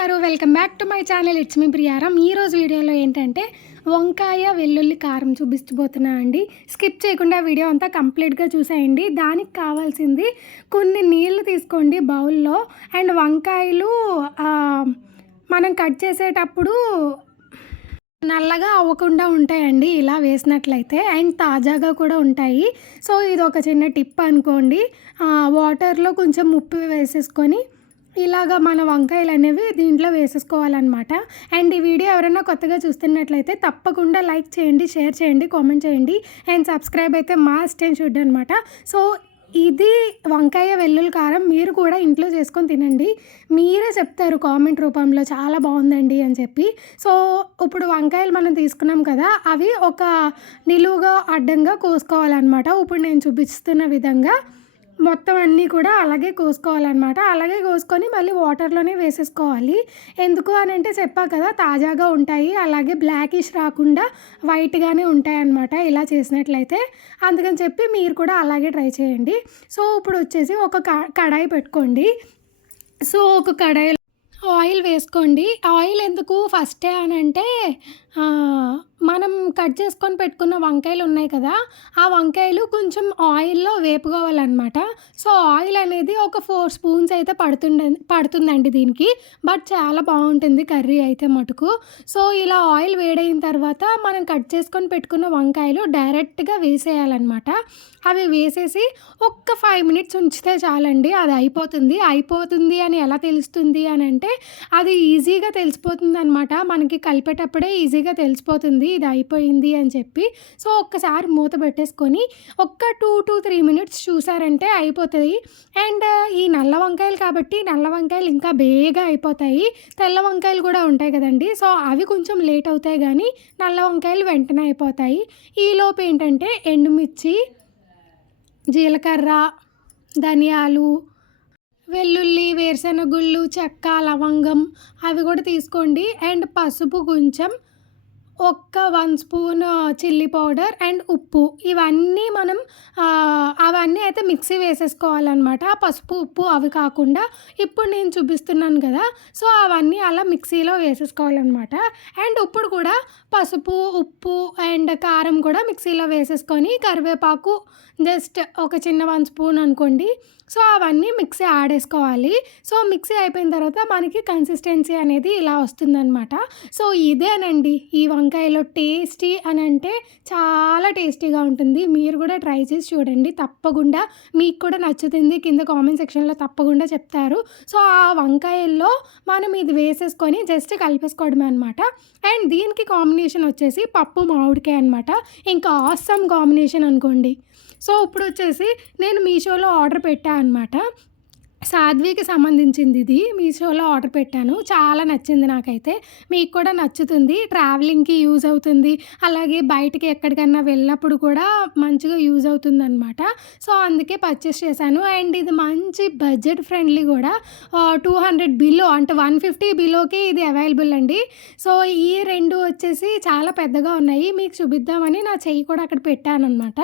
ఉన్నారు welcome back to my channel it's మీ ప్రియారం ఈరోజు వీడియోలో ఏంటంటే వంకాయ వెల్లుల్లి కారం చూపించబోతున్నా అండి. స్కిప్ చేయకుండా వీడియో అంతా కంప్లీట్గా చూసేయండి. దానికి కావాల్సింది కొన్ని నీళ్ళు తీసుకోండి బౌల్లో. అండ్ వంకాయలు మనం కట్ చేసేటప్పుడు నల్లగా అవ్వకుండా ఉంటాయండి ఇలా వేసినట్లయితే. అండ్ తాజాగా కూడా ఉంటాయి. సో ఇది ఒక చిన్న టిప్ అనుకోండి. వాటర్లో కొంచెం ఉప్పు వేసేసుకొని ఇలాగా మన వంకాయలు అనేవి దీంట్లో వేసేసుకోవాలన్నమాట. అండ్ ఈ వీడియో ఎవరైనా కొత్తగా చూస్తున్నట్లయితే తప్పకుండా లైక్ చేయండి షేర్ చేయండి కామెంట్ చేయండి. అండ్ సబ్స్క్రైబ్ అయితే మాస్ట్ అండ్ షుడ్ అనమాట సో ఇది వంకాయ వెల్లుల్లి కారం మీరు కూడా ఇంట్లో చేసుకొని తినండి. మీరే చెప్తారు కామెంట్ రూపంలో చాలా బాగుందండి అని చెప్పి. సో ఇప్పుడు వంకాయలు మనం తీసుకున్నాం కదా అవి ఒక నిలువుగా అడ్డంగా కోసుకోవాలన్నమాట. ఇప్పుడు నేను చూపిస్తున్న విధంగా మొత్తం అన్నీ కూడా అలాగే కోసుకోవాలన్నమాట. అలాగే కోసుకొని మళ్ళీ వాటర్లోనే వేసేసుకోవాలి. ఎందుకు అని అంటే చెప్పా కదా తాజాగా ఉంటాయి. అలాగే బ్లాకిష్ రాకుండా వైట్గానే ఉంటాయి అన్నమాట ఇలా చేసినట్లయితే. అందుకని చెప్పి మీరు కూడా అలాగే ట్రై చేయండి. సో ఇప్పుడు వచ్చేసి ఒక క- కడాయి పెట్టుకోండి. సో ఒక కడాయి ఆయిల్ వేసుకోండి. ఆయిల్ ఎందుకు ఫస్టే అని అంటే మనం కట్ చేసుకొని పెట్టుకున్న వంకాయలు ఉన్నాయి కదా ఆ వంకాయలు కొంచెం ఆయిల్లో వేపుకోవాలన్నమాట. సో ఆయిల్ అనేది ఒక ఫోర్ స్పూన్స్ అయితే పడుతుండ పడుతుందండి దీనికి. బట్ చాలా బాగుంటుంది కర్రీ అయితే మటుకు. సో ఇలా ఆయిల్ వేడైన తర్వాత మనం కట్ చేసుకొని పెట్టుకున్న వంకాయలు డైరెక్ట్గా వేసేయాలన్నమాట. అవి వేసేసి ఒక్క ఫైవ్ మినిట్స్ ఉంచితే చాలండి అది అయిపోతుంది. అయిపోతుంది అని ఎలా తెలుస్తుంది అని అంటే అది ఈజీగా తెలిసిపోతుంది అనమాట మనకి కలిపేటప్పుడే ఈజీగా తెలిసిపోతుంది. ఇది అయిపోయింది అని చెప్పి సో ఒక్కసారి మూత పెట్టేసుకొని ఒక్క టూ టు త్రీ మినిట్స్ చూసారంటే అయిపోతుంది అండ్ ఈ నల్ల వంకాయలు కాబట్టి నల్ల వంకాయలు ఇంకా బేగా అయిపోతాయి. తెల్ల వంకాయలు కూడా ఉంటాయి కదండి. సో అవి కొంచెం లేట్ అవుతాయి కానీ నల్ల వంకాయలు వెంటనే అయిపోతాయి. ఈలోపు ఏంటంటే ఎండుమిర్చి జీలకర్ర ధనియాలు వెల్లుల్లి వేరుశెనగుళ్ళు చెక్క లవంగం అవి కూడా తీసుకోండి. అండ్ పసుపు కొంచెం ఒక్క one spoon chilli powder and ఉప్పు. ఇవన్నీ మనం అవన్నీ అయితే మిక్సీ వేసేసుకోవాలన్నమాట. పసుపు ఉప్పు అవి కాకుండా ఇప్పుడు నేను చూపిస్తున్నాను కదా సో అవన్నీ అలా మిక్సీలో వేసేసుకోవాలన్నమాట. అండ్ ఇప్పుడు కూడా పసుపు ఉప్పు అండ్ కారం కూడా మిక్సీలో వేసేసుకొని కరివేపాకు జస్ట్ ఒక చిన్న వన్ స్పూన్ అనుకోండి. సో అవన్నీ మిక్సీ ఆడేసుకోవాలి సో మిక్సీ అయిపోయిన తర్వాత మనకి కన్సిస్టెన్సీ అనేది ఇలా వస్తుందన్నమాట. సో ఇదేనండి ఈ వంకాయలో టేస్టీ అని అంటే చాలా టేస్టీగా ఉంటుంది. మీరు కూడా ట్రై చేసి చూడండి. తప్పకుండా మీకు కూడా నచ్చుతుంది. కింద కామెంట్ సెక్షన్లో తప్పకుండా చెప్తారు. సో ఆ వంకాయల్లో మనం ఇది వేసేసుకొని జస్ట్ కలిపేసుకోవడమే అనమాట అండ్ దీనికి కాంబినేషన్ వచ్చేసి పప్పు మామిడికాయ అనమాట ఇంకా ఆసమ్ కాంబినేషన్ అనుకోండి. సో ఇప్పుడు వచ్చేసి నేను మీషోలో ఆర్డర్ పెట్టాను అనమాట సాధ్వికి సంబంధించింది ఇది. మీషోలో ఆర్డర్ పెట్టాను. చాలా నచ్చింది నాకైతే. మీకు కూడా నచ్చుతుంది. ట్రావెలింగ్కి యూజ్ అవుతుంది. అలాగే బయటికి ఎక్కడికన్నా వెళ్ళినప్పుడు కూడా మంచిగా యూజ్ అవుతుంది అనమాట సో అందుకే పర్చేస్ చేశాను. అండ్ ఇది మంచి బడ్జెట్ ఫ్రెండ్లీ కూడా. టూ హండ్రెడ్ బిలో అంటే వన్ ఫిఫ్టీ బిలోకి ఇది అవైలబుల్ అండి. సో ఈ రెండు వచ్చేసి చాలా పెద్దగా ఉన్నాయి. మీకు చూపిద్దామని నా చెయ్యి కూడా అక్కడ పెట్టాను అనమాట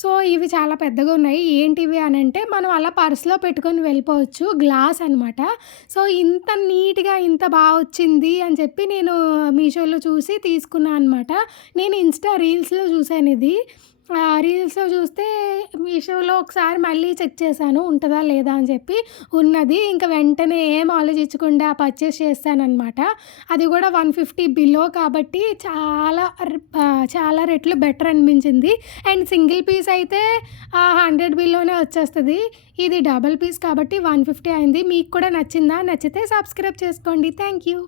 సో ఇవి చాలా పెద్దగా ఉన్నాయి. ఏంటివి అని అంటే మనం అలా పర్స్లో పెట్టుకొని వెళ్ళిపోవచ్చు గ్లాస్ అనమాట సో ఇంత నీట్గా ఇంత బాగా వచ్చింది అని చెప్పి నేను మీషోలో చూసి తీసుకున్నాను అనమాట నేను ఇన్స్టా రీల్స్లో చూశాను ఇది. రీల్స్లో చూస్తే మీషోలో ఒకసారి మళ్ళీ చెక్ చేశాను ఉంటుందా లేదా అని చెప్పి ఉన్నది. ఇంకా వెంటనే ఏం ఆలోచించకుండా పర్చేస్ చేస్తానమాట అది కూడా వన్ ఫిఫ్టీ బిలో కాబట్టి చాలా చాలా రెట్లు బెటర్ అనిపించింది. అండ్ సింగిల్ పీస్ అయితే హండ్రెడ్ బిల్లోనే వచ్చేస్తుంది. ఇది డబల్ పీస్ కాబట్టి వన్ ఫిఫ్టీ అయింది. మీకు కూడా నచ్చిందా? నచ్చితే సబ్స్క్రైబ్ చేసుకోండి. Thank you